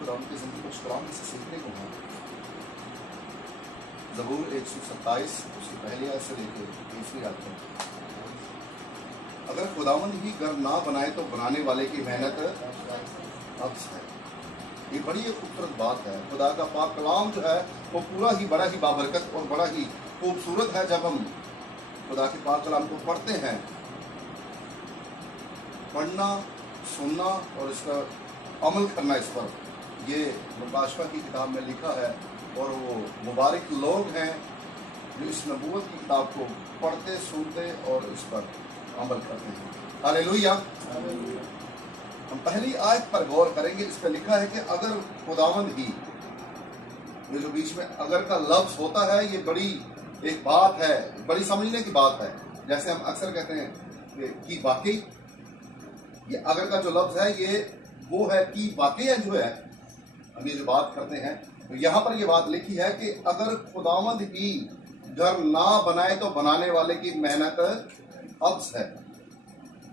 खुदा उनकी जिंदगी कुछ कलाम से सीखने को है। ज़बूर 127 उसकी पहली आयत से लेकर तीसरी आयत तक, अगर खुदावंद ही घर ना बनाए तो बनाने वाले की मेहनत अब्स है। ये बड़ी एक खूबसूरत बात है। खुदा का पाक कलाम जो है वो पूरा ही बड़ा ही बाबरकत और बड़ा ही खूबसूरत है। जब हम खुदा के पाक कलाम को पढ़ते हैं, पढ़ना, सुनना और इसका अमल करना, इस पर ये मुकाशफा की किताब में लिखा है। और वो मुबारक लोग हैं जो इस नबूवत की किताब को पढ़ते, सुनते और इस पर अमल करते हैं। हालेलुया। हम पहली आयत पर गौर करेंगे। इस पर लिखा है कि अगर खुदावंद ही, ये जो बीच में अगर का लफ्ज होता है, ये बड़ी एक बात है, बड़ी समझने की बात है। जैसे हम अक्सर कहते हैं कि वाकई, ये अगर का जो लफ्ज है ये वो है कि वाकई जो है हम ये जो बात करते हैं, तो यहाँ पर ये बात लिखी है कि अगर खुदावंद ही घर ना बनाए तो बनाने वाले की मेहनत अब्स है।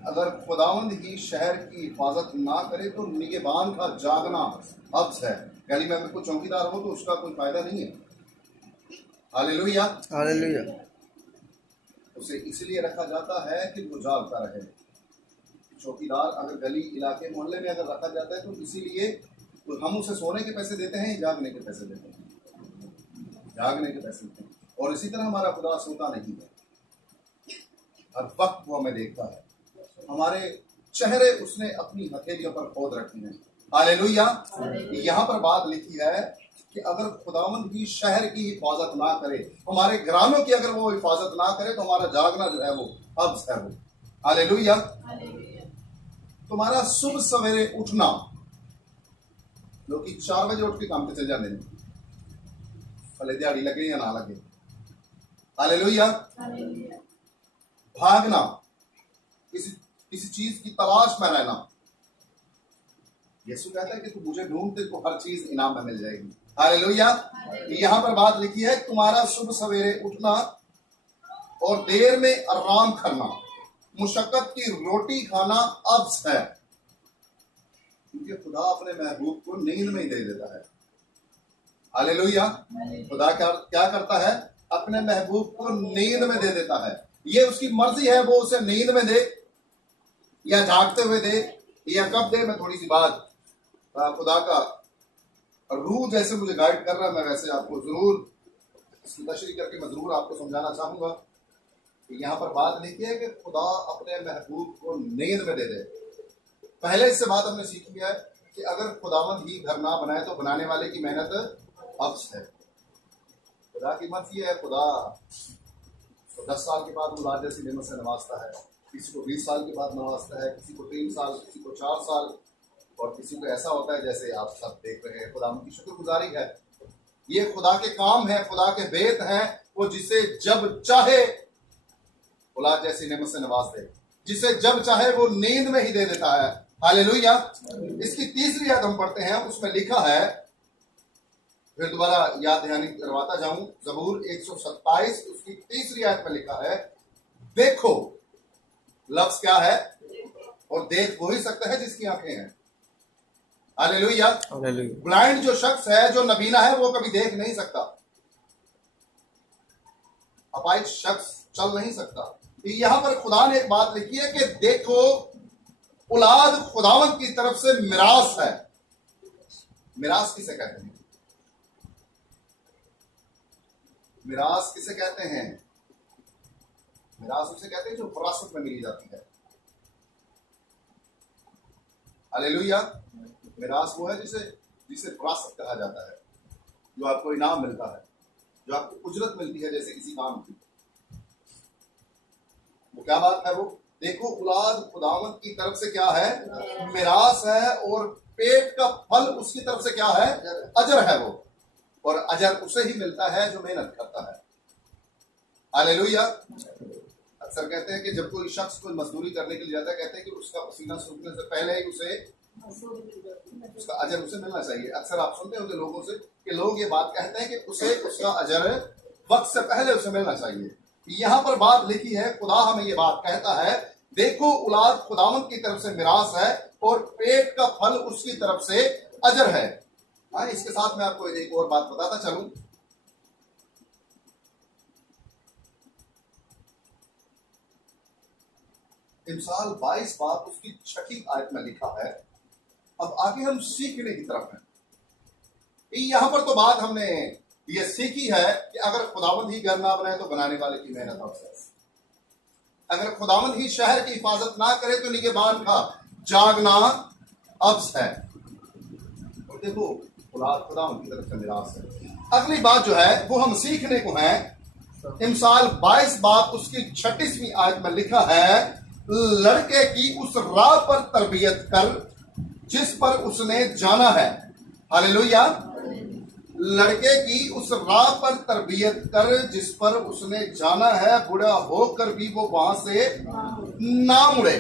अगर खुदावंद ही शहर की हिफाजत ना करे तो निगहबान का जागना अब्स है। यानी मैं अगर कोई चौकीदार हो तो उसका कोई फायदा नहीं है। Hallelujah, hallelujah. उसे इसलिए रखा जाता है कि वो जागता रहे। चौकीदार अगर गली, इलाके, मोहल्ले में अगर रखा जाता है तो इसीलिए तो हम उसे सोने के पैसे देते हैं, जागने के पैसे देते हैं, जागने के पैसे देते हैं। और इसी तरह हमारा खुदा सोता नहीं है, हर वक्त वो हमें देखता है। हमारे चेहरे उसने अपनी हथेलियों पर खोद रखी हैं। हालेलुया। यहाँ पर बात लिखी है कि अगर खुदावंद भी शहर की हिफाजत ना करे, हमारे घरानों की अगर वो हिफाजत ना करे, तो हमारा जागना जो है वो अब्स है वो। हालेलुया। तुम्हारा सुबह सवेरे उठना, लोग 4 बजे उठ के काम पे चल जाते हैं, भले दिहाड़ी लगे या ना लगे। हालेलुया। भागना, किसी चीज की तलाश में रहना। यीशु कहता है कि तू मुझे ढूंढते तो हर चीज इनाम में मिल जाएगी। हालेलुया। यहाँ पर बात लिखी है, तुम्हारा सुबह सवेरे उठना और देर में आराम करना, मुशक्कत की रोटी खाना अब्स है। क्योंकि खुदा अपने महबूब को नींद में ही दे देता है। हालेलुया। खुदा क्या करता है? अपने महबूब को नींद में दे देता है। ये उसकी मर्जी है, वो उसे नींद में दे या जागते हुए दे या कब दे। मैं थोड़ी सी बात खुदा का रूह जैसे मुझे गाइड कर रहा है, मैं वैसे आपको जरूर इसकी तशरीह करके मैं जरूर आपको समझाना चाहूंगा। यहाँ पर बात लिखी है कि खुदा अपने महबूब को नींद में दे दे। पहले इससे बात हमने सीखी है कि अगर खुदावंद ही घर ना बनाए तो बनाने वाले की मेहनत अब्स है। खुदा की मर्जी है। खुदा तो 10 साल के बाद औलाद जैसी नेमत से नवाजता है, किसी को 20 साल के बाद नवाजता है, किसी को 3 साल, किसी को 4 साल, और किसी को ऐसा होता है जैसे आप सब देख रहे हैं। खुदा की शुक्रगुजारी है। ये खुदा के काम है, खुदा के बेत हैं। वो जिसे जब चाहे औलाद जैसी नेमत से नवाज दे, जिसे जब चाहे वो नींद में ही दे देता है। हालेलुया। इसकी तीसरी आयत हम पढ़ते हैं, उसमें लिखा है, फिर दोबारा याद दहानी करवाता जाऊं, ज़बूर 127 उसकी तीसरी आयत में लिखा है, देखो। लफ्ज क्या है? और देख वो ही सकता है जिसकी आंखें हैं। हालेलुया। ब्लाइंड जो शख्स है, जो नबीना है, वो कभी देख नहीं सकता। अपाहिज शख्स चल नहीं सकता। यहां पर खुदा ने एक बात लिखी है कि देखो, औलाद खुदावंद की तरफ से मिरास है। मिरास किसे कहते हैं? मिरास किसे कहते हैं? मिरास उसे कहते हैं जो विरासत में मिली जाती है। हालेलुया। मिरास वो है जिसे विरासत कहा जाता है, जो आपको इनाम मिलता है, जो आपको उजरत मिलती है जैसे किसी काम की। वो क्या बात है? वो देखो, औलाद खुदावंद की तरफ से क्या है? मिरास है। और पेट का फल उसकी तरफ से क्या है? अजर है वो। और अजर उसे ही मिलता है जो मेहनत करता है। हालेलुया। अक्सर कहते हैं कि जब कोई शख्स कोई मजदूरी करने के लिए जाता है, कहते हैं कि उसका पसीना सूखने से पहले ही उसे उसका अजर उसे मिलना चाहिए। अक्सर आप सुनते होंगे लोगों से कि लोग ये बात कहते हैं कि उसे उसका अजर वक्त से पहले उसे मिलना चाहिए। यहाँ पर बात लिखी है, खुदा हमें ये बात कहता है, देखो औलाद खुदावंद की तरफ से मिरास है और पेट का फल उसकी तरफ से अजर है। हाँ, इसके साथ मैं आपको एक और बात बताता चलूं। इमसाल 22 बाप उसकी 6ठी आयत में लिखा है। अब आगे हम सीखने की तरफ हैं। यहां पर तो बात हमने ये सीखी है कि अगर खुदावंद ही घर ना बनाए तो बनाने वाले की मेहनत अफसोस। अगर खुदावंद ही शहर की हिफाजत ना करे तो निगहबान का जागना अब्स है। और देखो खुदावंद की तरफ से निराश है। अगली बात जो है वो हम सीखने को है। इमसाल 22 बाप उसकी 36वीं आयत में लिखा है, लड़के की उस राह पर तरबियत कर जिस पर उसने जाना है। हालेलुया। लड़के की उस राह पर तरबियत कर जिस पर उसने जाना है, बूढ़ा होकर भी वो वहां से ना मुड़े।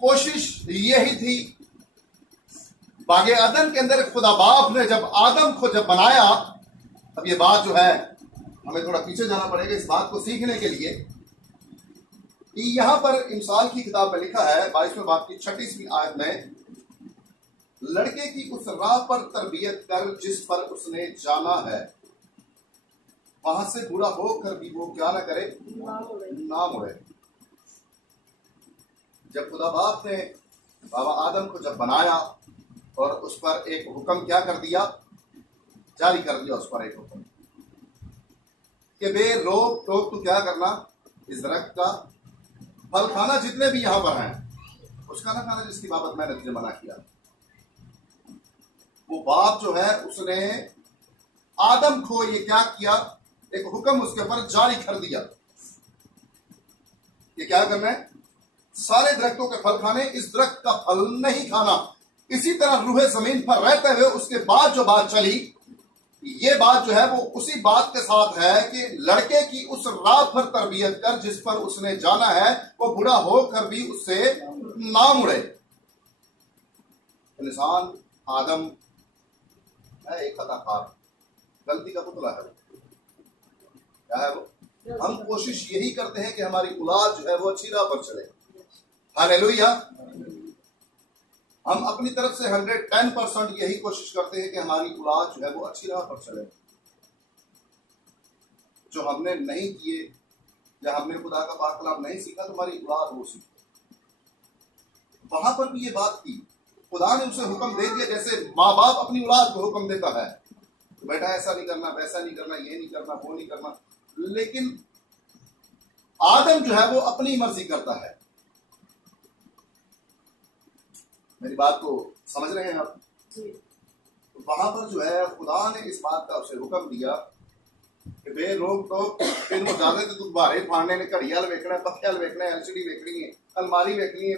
कोशिश यही थी बागे अदन के अंदर। खुदा बाप ने जब आदम को जब बनाया, अब ये बात जो है हमें थोड़ा पीछे जाना पड़ेगा इस बात को सीखने के लिए। यहां पर इमसाल की किताब में लिखा है 22वें बाब की 36वीं आयत में, लड़के की उस राह पर तरबियत कर जिस पर उसने जाना है, वहां से बुरा होकर भी वो क्या ना करे, ना मुड़े। जब खुदा बाप ने बाबा आदम को जब बनाया और उस पर एक हुक्म क्या कर दिया, जारी कर दिया उस पर एक हुक्म कि बे रोक टोक तू क्या करना, इस दरख्त का फल खाना जितने भी यहां पर हैं उसका ना खाना जिसकी बाबत मैंने तुझे मना किया। वो बाप जो है उसने आदम को ये क्या किया, एक हुक्म उसके ऊपर जारी कर दिया ये क्या करना है, सारे दरख्तों के फल खाने, इस दरख्त का फल नहीं खाना। इसी तरह रूहे जमीन पर रहते हुए उसके बाद जो बात चली, ये बात जो है वो उसी बात के साथ है कि लड़के की उस राह पर तरबियत कर जिस पर उसने जाना है, वो बुरा होकर भी उससे ना मुड़े। इंसान आदम है एक खताकार, गलती का पुतला है। क्या है वो? हम कोशिश यही करते हैं कि हमारी औलाद जो है वो अच्छी राह पर चले। हालेलुया। हम अपनी तरफ से 110% यही कोशिश करते हैं कि हमारी औलाद जो है वो अच्छी राह पर चले। जो हमने नहीं किए या हमने खुदा का पाक कलाम नहीं सीखा तो हमारी औलाद वो सीखे। वहां पर भी ये बात की, खुदा ने उसे हुक्म दे दिया जैसे माँ बाप अपनी औलाद को हुक्म देता है, तो बेटा ऐसा नहीं करना, वैसा नहीं करना, ये नहीं करना, वो नहीं करना। लेकिन आदम जो है वो अपनी मर्जी करता है। मेरी बात को समझ रहे हैं आप? तो वहां पर जो है खुदा ने इस बात का उसे हुक्म दिया कि बे रोक टोक फिर वो ज्यादा तू बारे फाड़ने ने घड़ियाल वेखना, पखे वेखना, एलसीडी वेखनी है, अलमारी वेखनी है,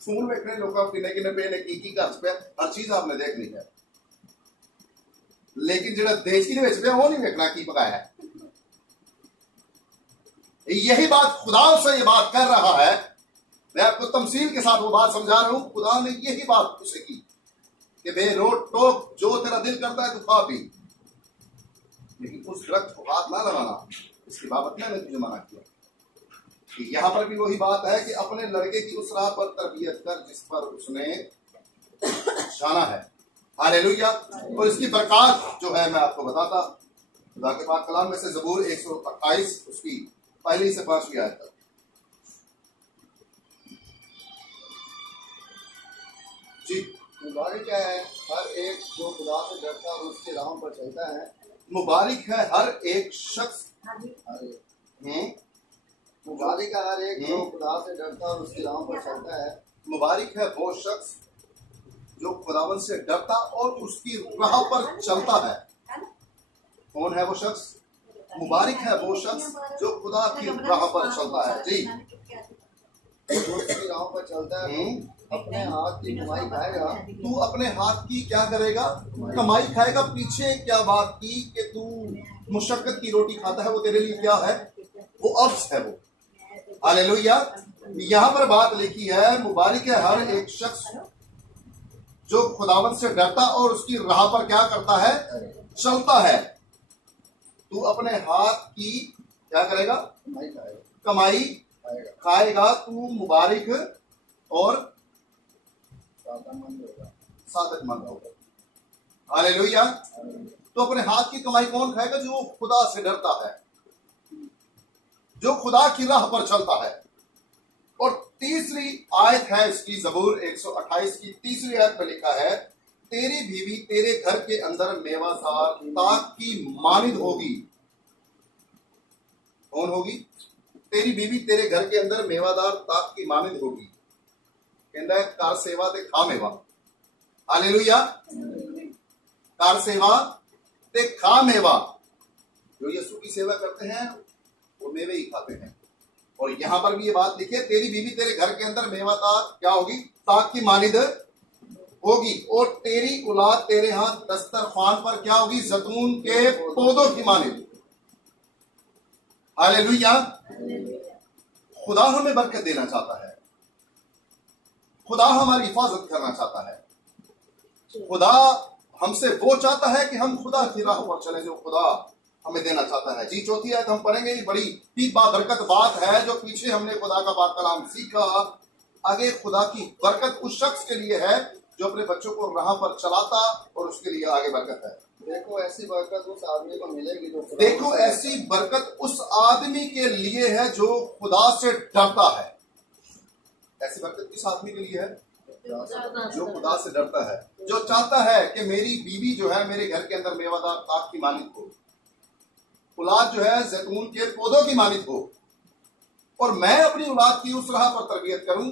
फोन वेखने, लोग किन्ने पे ने की घर पे हर चीज आपने देखनी है। लेकिन जो देसी ने पे वो नहीं वेखना की पकाया है। यही बात खुदा से ये बात कर रहा है। मैं आपको तमसील के साथ वो बात समझा रहा हूं। खुदा ने यही बात उसे की कि बे रोक टोक जो तेरा दिल करता है तू खा पी, लेकिन उस दरख्त को हाथ ना लगाना, इसकी बाबत मैंने तुझे मना किया। यहां पर भी वही बात है कि अपने लड़के की उस राह पर तरबियत कर जिस पर उसने जाना है। हालेलुया। और इसकी बरकत जो है मैं आपको बताता, खुदा के पाक कलाम में से ज़बूर 128 उसकी पहली से 5वीं आयत तक। जी, मुबारक है हर एक जो खुदा से डरता है और उसके राहों पर चलता है। मुबारक है हर एक शख्स, मुबारक है हर एक जो खुदा से डरता है और उसकी राहों पर चलता है। मुबारक है वो शख्स जो खुदावन से डरता और उसकी राह पर चलता है। कौन है वो शख्स? मुबारक है वो शख्स जो खुदा की राह पर चलता है। जी, जो उसकी राहों पर चलता है अपने हाथ की कमाई खाएगा। तू अपने हाथ की क्या करेगा? कमाई खाएगा। पीछे क्या बात की कि तू मुशक्कत की रोटी खाता है, वो तेरे लिए क्या है? वो अब्स है वो। हालेलुया। यहाँ पर बात लिखी है, मुबारक है हर एक शख्स जो खुदावन से डरता और उसकी राह पर क्या करता है? चलता है। तू अपने हाथ की क्या करेगा? कमाई खाएगा। तू मुबारक और सादतमंद होगा। हालेलुया। तो अपने हाथ की कमाई कौन खाएगा? जो खुदा से डरता है, जो खुदा की राह पर चलता है। और तीसरी आयत है इसकी, जबूर 128 की तीसरी आयत में लिखा है, तेरी बीवी तेरे घर के अंदर मेवादार ताक की मानिद होगी। कौन होगी? तेरी बीवी तेरे घर के अंदर मेवादार ताक की मानिद होगी। कहता है कार सेवा ते खा मेवा। हालेलुया। कार सेवा ते खा मेवा। जो यीशु की सेवा करते हैं वो मेवे ही खाते हैं। और यहां पर भी ये बात लिखी है, तेरी बीवी तेरे घर के अंदर मेवादार क्या होगी? ताक की मानिद होगी। और तेरी औलाद तेरे हाथ दस्तरखान पर क्या होगी? जैतून के पौधों की मानिद। हालेलुया। खुदा हमें बरकत देना चाहता है, खुदा हमारी हिफाजत करना चाहता है। खुदा हमसे वो चाहता है कि हम खुदा की राह पर चलें जो खुदा हमें देना चाहता है। जी चौथी आयत हम पढ़ेंगे, ये बड़ी ही बाबरकत बात है जो पीछे हमने खुदा का बात कलाम सीखा। आगे खुदा की बरकत उस शख्स के लिए है जो अपने बच्चों को राह पर चलाता, और उसके लिए आगे बरकत है। देखो ऐसी बरकत उस आदमी को मिलेगी जो देखो ऐसी बरकत उस आदमी के लिए है जो खुदा से डरता है। ऐसी बरकत किस आदमी के लिए है? जो खुदा से डरता है, जो चाहता है कि मेरी बीवी जो है मेरे घर के अंदर मेवादार ताक की मालिक हो, औलाद जो है जैतून के पौधों की मालिक हो, और मैं अपनी औलाद की उस राह पर तरबियत करूं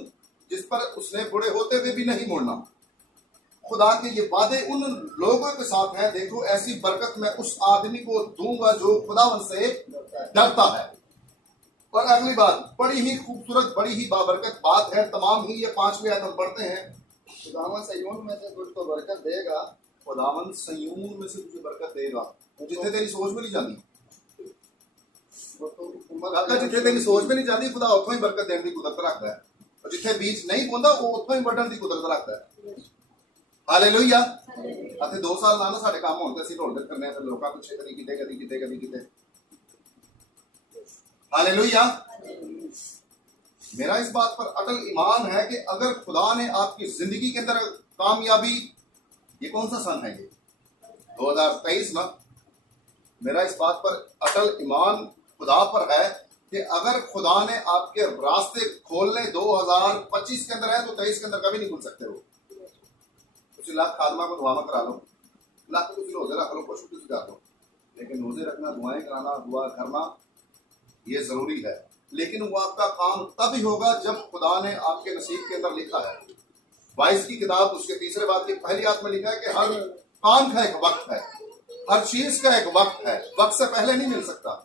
जिस पर उसने बूढ़े होते हुए भी नहीं मुड़ना। खुदा के ये वादे उन लोगों के साथ हैं। देखो ऐसी बरकत मैं उस आदमी को दूंगा जो खुदावन से डरता है। और अगली बात बड़ी ही खूबसूरत, बड़ी ही बाबरकत बात है। तमाम ही ये 5वीं आयत हम पढ़ते हैं। खुदावन सयून में से तुझको बरकत देगा। खुदावन सयून में से तुझे बरकत देगा जिथे तेरी सोच में नहीं जाती। जिथे तेरी सोच में नहीं जाती खुदा उतो ही बरकत देने की कुदरत रखता है, और जिथे बीज नहीं बोंदा वो उतो ही वढ़न की कुदरत रखता है। हालेलुया। ਅਤੇ 2 ਸਾਲ ਨਾਲ ਸਾਡੇ ਕੰਮ ਹੋਣ ਤੇ ਅਸੀਂ ਢੋਲ ਕਰਨੇ ਆ, ਫਿਰ ਲੋਕਾਂ ਪਿੱਛੇ ਕਦੀ ਕਿਤੇ। हालेलुया। मेरा इस बात पर अटल ईमान है कि अगर खुदा ने आपकी जिंदगी के अंदर कामयाबी, ये कौन सा सन है? ये 2023 ना। मेरा इस बात पर अटल ईमान खुदा पर है कि अगर खुदा ने आपके रास्ते खोलने 2025 के अंदर है तो 23 के अंदर कभी नहीं खुल सकते हो। कुछ लाख खादमा को दुआ करा लो, लाख कुछ रोजे रख लो, कुछ कुछ कर लो, लेकिन रोजे रखना, दुआएं कराना, दुआ करना ये जरूरी है। लेकिन वो आपका काम तभी होगा जब खुदा ने आपके नसीब के अंदर लिखा है। 22 की किताब उसके तीसरे बात की पहली आयत में लिखा है कि हर काम का एक वक्त है, हर चीज का एक वक्त है। वक्त से पहले नहीं मिल सकता,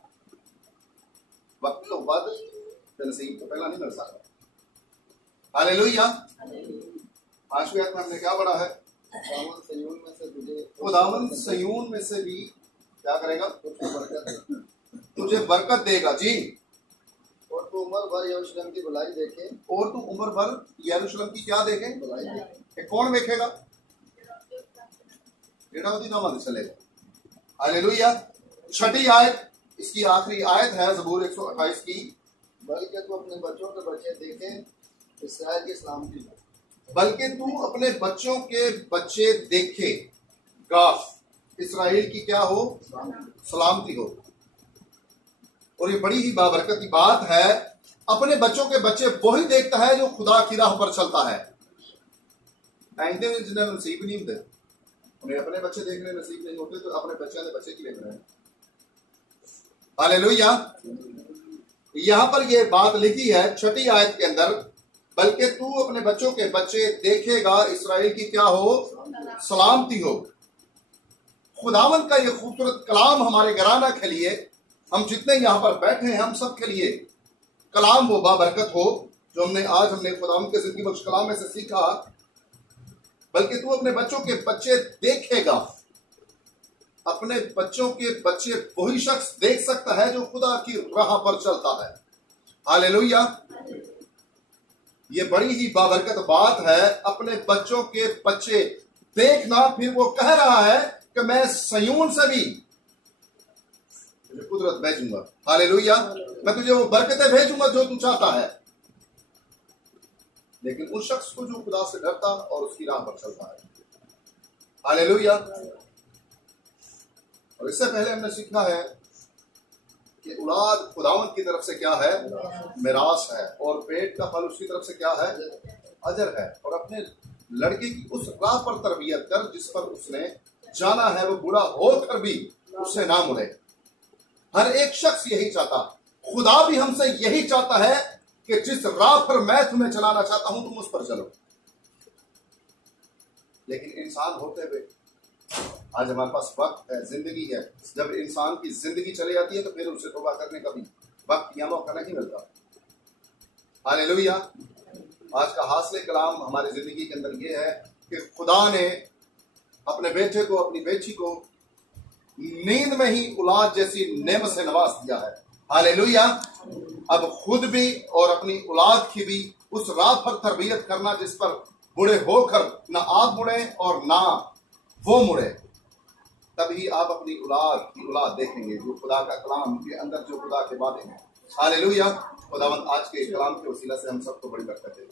वक्त तो बाद नसीब तो पहला नहीं मिल सकता। हालेलुया। 5वीं आयत में हमने क्या पढ़ा है? खुदावन सयून में से तुझे, खुदावन सयून में से भी क्या करेगा? तुझे बरकत देगा। जी। और तू उम्र भर यरूशलेम की भलाई देखे। और तू उम्र भर यरूशलेम की क्या देखे? भलाई देखे। कौन देखेगा? बेटा होती ना मत चलेगा। हालेलुया। 6ठी आयत इसकी आखिरी आयत है जबूर 128 की। बल्कि तू अपने बच्चों के बच्चे देखे इस्राएल की सलामती हो। बल्कि तू अपने बच्चों के बच्चे देखेगा, इस्राएल की क्या हो? सलामती हो। और ये बड़ी ही बाबरकत की बात है। अपने बच्चों के बच्चे वही देखता है जो खुदा की राह पर चलता है। जिन्हें नसीब नहीं होते, उन्हें अपने बच्चे देखने नसीब नहीं होते, तो अपने बच्चों के बच्चे की देख रहे हैं। हालेलुया। यहां पर यह बात लिखी है 6ठी आयत के अंदर, बल्कि तू अपने बच्चों के बच्चे देखेगा, इस्राएल की क्या हो? सलामती हो। खुदावंद का यह खूबसूरत कलाम हमारे घराना के लिए, हम जितने यहां पर बैठे हैं हम सब के लिए कलाम वो बाबरकत हो जो हमने खुदावंद के जिंदगी बख्श कलाम में से सीखा। बल्कि तू अपने बच्चों के बच्चे देखेगा। अपने बच्चों के बच्चे वही शख्स देख सकता है जो खुदा की राह पर चलता है। हालेलुया। ये बड़ी ही बाबरकत बात है, अपने बच्चों के बच्चे देखना। फिर वो कह रहा है कि मैं सयून से भी कुदरत भेजूंगा। हालेलुया। मैं तुझे वो बरकतें भेजूंगा जो तू चाहता है। लेकिन उस शख्स को जो खुदा से डरता और उसकी राह पर चलता है। हालेलुया। और इससे पहले हमने सीखा है कि औलाद खुदावंद की तरफ से क्या है? मिरास है। और पेट का फल उसकी तरफ से क्या है? अजर है। और अपने लड़के की उस राह पर तरबियत कर जिस पर उसने जाना है, वो बूढ़ा होकर भी उससे ना मुड़े। हर एक शख्स यही चाहता, खुदा भी हमसे यही चाहता है कि जिस राह पर मैं तुम्हें चलाना चाहता हूं तुम उस पर चलो। लेकिन इंसान होते हुए आज हमारे पास वक्त है, जिंदगी है। जब इंसान की जिंदगी चली जाती है तो फिर उसे तौबा करने का भी वक्त या मौका नहीं मिलता। हालेलुया। आज का हासिल कलाम हमारी जिंदगी के अंदर यह है कि खुदा ने अपने बेटे को, अपनी बेटी को नींद में ही औलाद जैसी नेमत से नवाज दिया है। हालेलुया। अब खुद भी और अपनी औलाद की भी उस राह पर तरबियत करना जिस पर बूढ़े होकर ना आप मुड़े और ना वो मुड़े। तभी आप अपनी औलाद की औलाद देखेंगे जो खुदा का कलाम के अंदर जो खुदा के वादे हैं। हालेलुया। खुदावंद आज के कलाम के वसीला से हम सबको बड़ी बरकत दे।